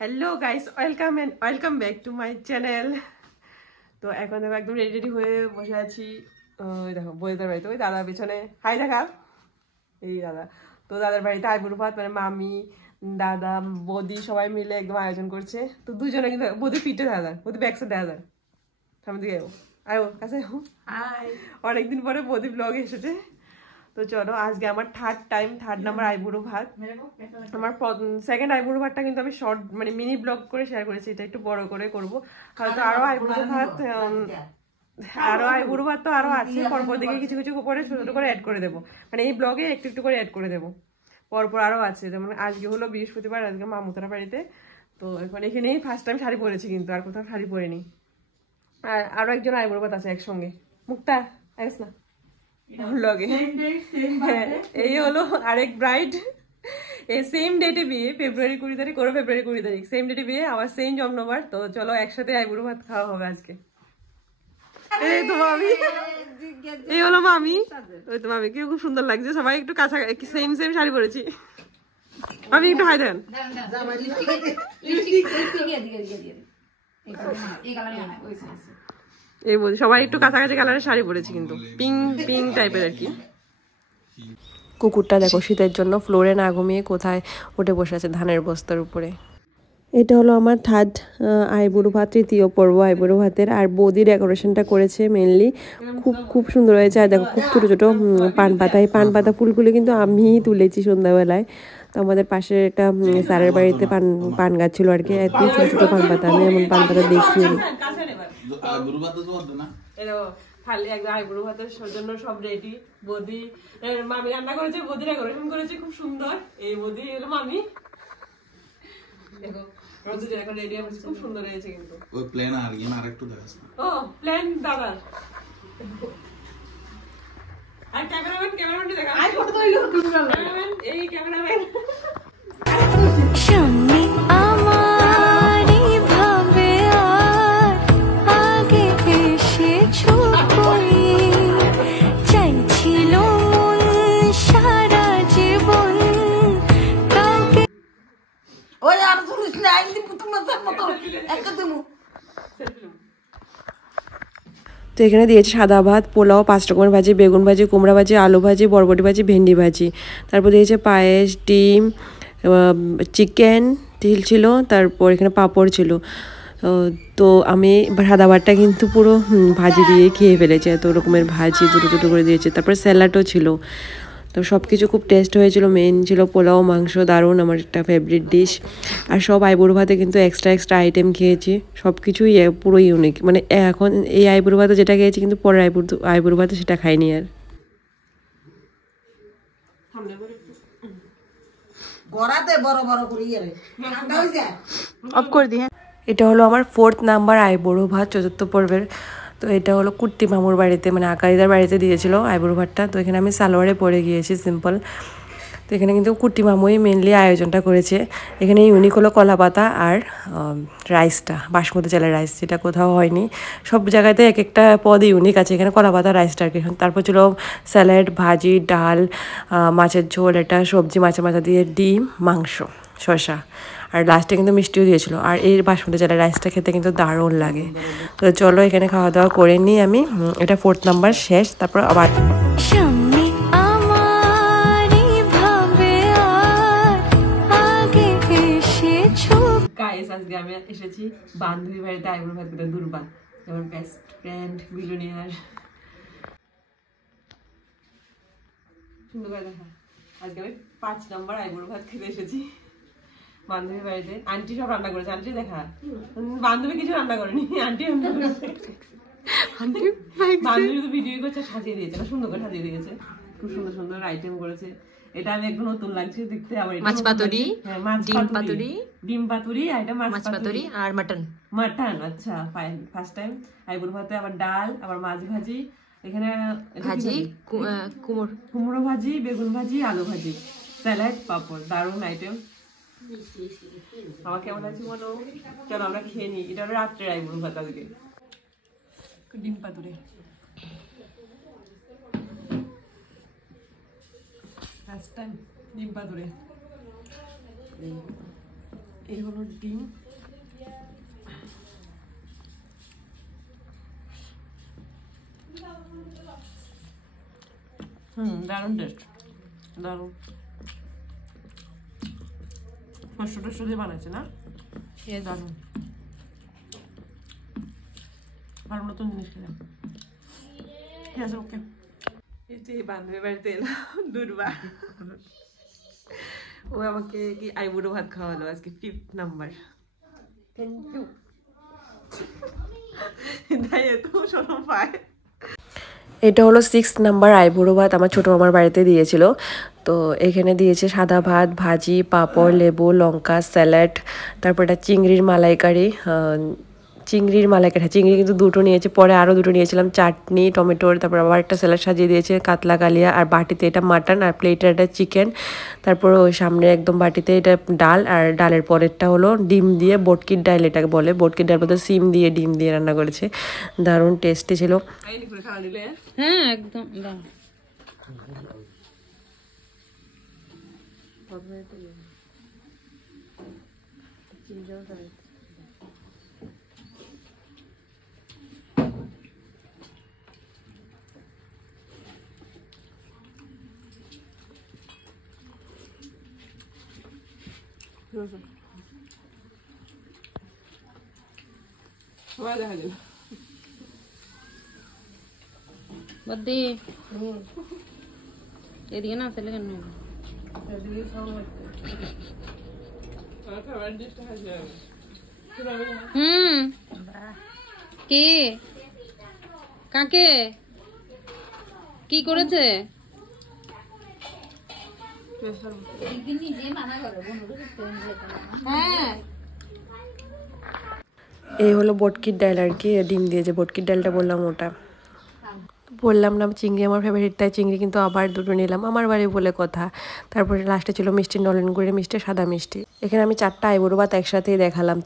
Hello guys, welcome back to my channel. তো এখন দেখো একদম রেডি হয়ে বসে আছি। দেখো বইদার বাড়িতে, ওই দাদার পেছনে হাই দেখা, এই দাদা। তো দাদার বাড়িতে আইবুড়ো ভাত, মানে মামি, দাদা, বৌদি সবাই মিলে একদম আয়োজন করছে। তো দুজনে কিন্তু বৌদি পিঠে দাদা, বৌদি ব্যাক সাইড দাদা সামনে দিকে আয়ো কাছে। অনেকদিন পরে বৌদি ব্লগে এসেছে। তো চলো, আজকে আমার থার্ড নাম্বার আইবুড়ো ভাত। আমার সেকেন্ড আইবুড়ো ভাতটা কিন্তু আমি শর্ট মানে মিনি ব্লগ করে শেয়ার করেছি, এটা একটু বড় করে করব। হয়তো আরো আইবুড়ো ভাত তো আরো আছে, পরপর দিকে কিছু কিছু করে ছোট ছোট করে অ্যাড করে দেবো, মানে এই ব্লগে একটু একটু করে অ্যাড করে দেবো। পরপর আরো আছে, যেমন আজকে হলো বৃহস্পতিবার, আজকে মামুতারা বাড়িতে। তো এখন এখানেই ফার্স্ট টাইম শাড়ি পরেছি, কিন্তু আর কোথাও শাড়ি পরিনি। আর আরো একজন আইবুড়ো ভাত আছে একসঙ্গে, মুক্তা আইস না ব্লগে। এই হলো আরেক ব্রাইড, এই সেম ডেটে বিয়ে, ফেব্রুয়ারি 20 তারিখ, ওরও ফেব্রুয়ারি 20 তারিখ, সেম ডেটে বিয়ে, আমার সেম জন্মবার। তো চলো একসাথে আইবুড়ো ভাত খাওয়া হবে আজকে। এই তো মামি, এই হলো মামি, ওই তো মামি, কি খুব সুন্দর লাগছে, সবাই একটু কাছাকাছি সেম সেম শাড়ি পরেছি। মামি একটু হাই দেন। এই বলছি সবাই একটু কাছাকাছি কালারের শাড়ি পরেছি, কিন্তু পিঙ্ক পিঙ্ক টাইপের আর কি। কুকুরটা দেখো শীতের জন্য ফ্লোরে না ঘুমিয়ে কোথায় উঠে বসে আছে ধানের বস্তার উপরে। এটা হলো আমার থার্ড আইবুড়ো ভাত, তৃতীয় পর্ব আইবুড়ো ভাতের। আর বৌদি ডেকোরেশনটা করেছে মেনলি, খুব খুব সুন্দর হয়েছে। আর দেখো খুব ছোট ছোট পান পাতা, এই পান পাতা ফুলগুলো কিন্তু আমিই তুলেছি সন্ধ্যাবেলায়। তো আমাদের পাশে একটা স্যারের বাড়িতে পান গাছ ছিল আর কি, এত ছোট ছোট পান পাতা, আমি এমন পান পাতা দেখিনি। খালি একদম আইবুড়ো ভাতের জন্য সব রেডি। বৌদি মামি রান্না করেছে, বৌদি ডেকোরেশন করেছে খুব সুন্দর। এই বৌদি হলো মামি, দেখো রোজু এখন রেডি হচ্ছে, খুব সুন্দর হয়েছে কিন্তু। ওই প্ল্যান আর কি না, আরেকটু দেখাস না। ও প্ল্যান দাদা। আর ক্যামেরাম্যানটা দেখা, আই ফটো তো ইলো ক্যামেরাম্যান, এই ক্যামেরাম্যান সামনে আমারই ভাবে আর আগে এসে ছুপই চাইছিল মন সারা জীবন কাকে। ওই আর শুনিস না, আইলি পুতুল মাছের মতো একটা দেবো। তো এখানে দিয়েছে সাদা ভাত, পোলাও, 5 রকমের ভাজি, বেগুন ভাজি, কুমড়া ভাজি, আলু ভাজি, বরবটি ভাজি, ভেন্ডি ভাজি। তারপর দিয়েছে পায়েস, ডিম, চিকেন তিল ছিল, তারপর এখানে পাঁপড় ছিল। তো আমি সাদা ভাতটা কিন্তু পুরো ভাজি দিয়ে খেয়ে ফেলেছি, এত রকমের ভাজি দুটো দুটো করে দিয়েছে। তারপর স্যালাডও ছিল। তো সব কিছু খুব টেস্ট হয়েছিল। মেন ছিল পোলাও, মাংস, দারুণ, আমার একটা ফেভারিট ডিশ। আর সব আইবুড়ো ভাতে কিন্তু এক্সট্রা এক্সট্রা আইটেম খেয়েছি, সব কিছুই পুরো ইউনিক। মানে এখন এই আইবুড়ো ভাতে যেটা খেয়েছি, কিন্তু পরের আইবুড়ো ভাতে সেটা খাইনি আর। এটা হলো আমার 4th নাম্বার আইবুড়ো ভাত, 4th পর্বের। তো এটা হলো কুর্তি মামুর বাড়িতে, মানে আকারিদার বাড়িতে দিয়েছিল আইবুড়ো ভাতটা। তো এখানে আমি সালোয়ারে পরে গিয়েছি সিম্পল। তো এখানে কিন্তু কুর্তি মামুই মেনলি আয়োজনটা করেছে। এখানে ইউনিক হলো কলা পাতা আর রাইসটা, বাসমতি চালের রাইস, যেটা কোথাও হয়নি। সব জায়গাতে এক একটা পদ ইউনিক আছে, এখানে কলা পাতা রাইসটা আর কি। তারপর ছিল স্যালাড, ভাজি, ডাল, মাছের ঝোল, একটা সবজি, মাছের মাথা দিয়ে, ডিম, মাংস, শসা, আর লাস্টে কিন্তু মিষ্টিও দিয়েছিল। আর এই বাসমতি চালের রাইসটা খেতে কিন্তু দারুণ লাগে। তো চলো এখানে খাওয়া দাওয়া করে নিই আমি। এটা 4th নাম্বার শেষ, তারপর আবার আজকে আমি এসেছি বান্ধবী বাড়িতে আইবুড়ো ভাত খেতে, দুর্বা, আমার বেস্ট ফ্রেন্ড, বিলিয়নিয়ার। সুন্দর করে দেখা, আজকে আমি 5 নাম্বার আইবুড়ো ভাত খেতে এসেছি বান্ধবী বাড়িতে। আন্টি সব রান্না করেছে, আন্টি দেখা, বান্ধবী কিছু রান্না করেনি, আন্টি রান্না করেছে। বান্ধবী তো ভিডিও করছে, সাজিয়ে দিয়েছে, সুন্দর করে সাজিয়ে দিয়েছে, খুব সুন্দর সুন্দর আইটেম করেছে। এটা আমি একদম নতুন লাগছে দেখতে। আবার মাছ পাতুরি, ডিম পাতুরি, আর এটা মাছ পাতুরি আর মাটন। আচ্ছা ফাইন, ফার্স্ট টাইম আইবুড়ো ভাতে। আবার ডাল, আবার মাছ ভাজি, এখানে ভাজি, কুমড়ো ভাজি, বেগুন ভাজি, আলু ভাজি, স্যালাড, পাপড়, দারুণ আইটেম। আমার কেমন আছে বলো, চলো আমরা খেয়ে নিই। এটা হলো রাত্রের আইবুড়ো ভাত আজকে। ডিম পাতুরি ফার্স্ট টাইম, ডিম পাতুরি। এই হলো ডিম, দারুণ টেস্ট, দারুণ। মশলা টসলা দিয়ে বানাইছে না, দারুণ, ভালো নতুন জিনিস খেলাম। ঠিক আছে, ওকে। এই যে বান্ধবী বাড়িতে এলাম, দুর্বা, ও আমাকে কি আইবুড়ো ভাত খাওয়ালো আজকে 5th নাম্বার। Thank you. তাই এত শরম পায়। এটা হলো 6th নাম্বার আইবুড়ো ভাত, আমার ছোটো মামার বাড়িতে দিয়েছিল। তো এখানে দিয়েছে সাদা ভাত, ভাজি, পাঁপড়, লেবু, লঙ্কা, স্যালাড, তারপর এটা চিংড়ির মালাইকারি, চিংড়ি কিন্তু 2টো নিয়েছে, পরে আরও 2টো নিয়েছিলাম, চাটনি, টমেটোর, তারপর আবার একটা স্যালাড সাজিয়ে দিয়েছে, কাতলা কালিয়া, আর বাটিতে এটা মাটন, আর প্লেটে এটা চিকেন, তারপর ওই সামনে একদম বাটিতে এটা ডাল, আর ডালের পরেরটা হলো ডিম দিয়ে, বটকির ডাল এটাকে বলে, বটকির ডাল বলতে সিম দিয়ে ডিম দিয়ে রান্না করেছে, দারুণ টেস্টি ছিল। হ্যাঁ একদম। বদ্দি এদিকে না চলে কেন? কে কাকে কি করেছে? হ্যাঁ এই হলো বটকির ডাল আর কি, ডিম দিয়ে যে বটকির ডালটা বললাম ওটা। বললাম না চিংড়ি আমার ফেভারিট, তাই চিংড়ি কিন্তু আবার 2টো নিলাম, আমার বাড়ি বলে কথা। তারপরে লাস্টে ছিল মিষ্টি, নলেন গুড়ের মিষ্টি, সাদা মিষ্টি। এখানে আমি 4টা আইবুড়ো ভাত একসাথেই দেখালাম।